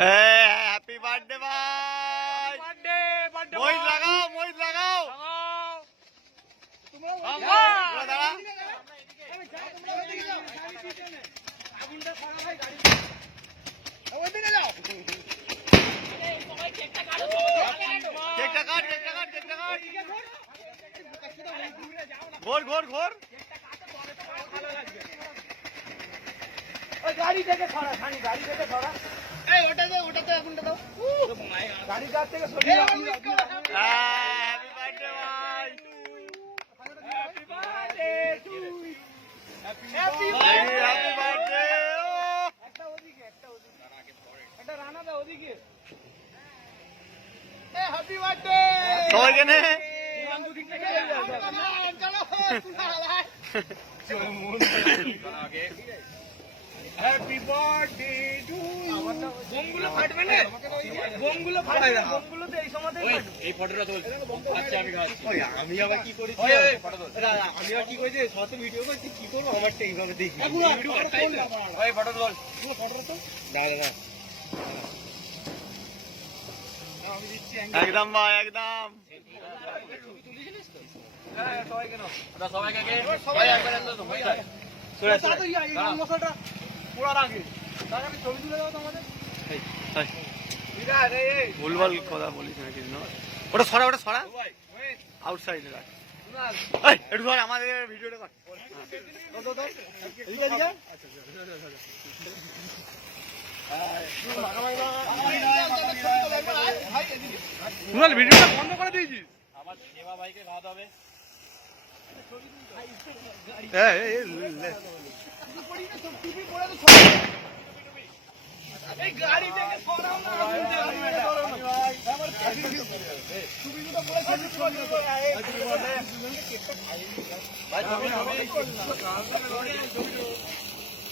Happy birthday ভাই, মহিষ লাগাও, মহিষ লাগাও। ঘোর ঘোর ঘোর, গাড়ি থেকে সরা, গাড়ি থেকে সরা, ওটাতে আগুনটা দাও, গাড়ি কাছ থেকে সরিয়ে দাও। হ্যাপি বার্থডে ভাই, happy birthday to you, happy birthday. একটা ওদিকে, একটা রানা দা ওদিকে। হ্যাপি বার্থডে সবাইকে নে, হ্যাপি বার্থডে টু ইউ। বোমগুলো ফাটবে না, বোমগুলো ফাটবে না, বোমগুলো তো এই সময়তেই ফাটবে। এই ফটোটা তোল। আচ্ছা আমি খাচ্ছি। আমি আবার কি করেছি, আমি আবার কি করেছি, শত ভিডিও করছি, কি করবো আমারটা এইভাবে দেখি। ওই ফটো তোল। না না না, একদম ভাই একদম। ওটা সবাইকে কে? ভাই একবার এসো তো, ভাই যাই। তাড়াতাড়ি আয়, এই মশলাটা পোড়ার আগে তাড়াতাড়ি ছবি তুলে দাও তোমাদের। ভুলভাল কথা বলিস না কিন্তু, ওটা সরা, ওটা সরা, আউটসাইডে রাখ। একটু ধর আমাদের ভিডিওটা কর। ভিডিওটা বন্ধ করে দিয়েছিস। আমার সেবা ভাইকে খাওয়াতে হবে। এই গাড়ি থেকে সরাও না, ভাই ছবি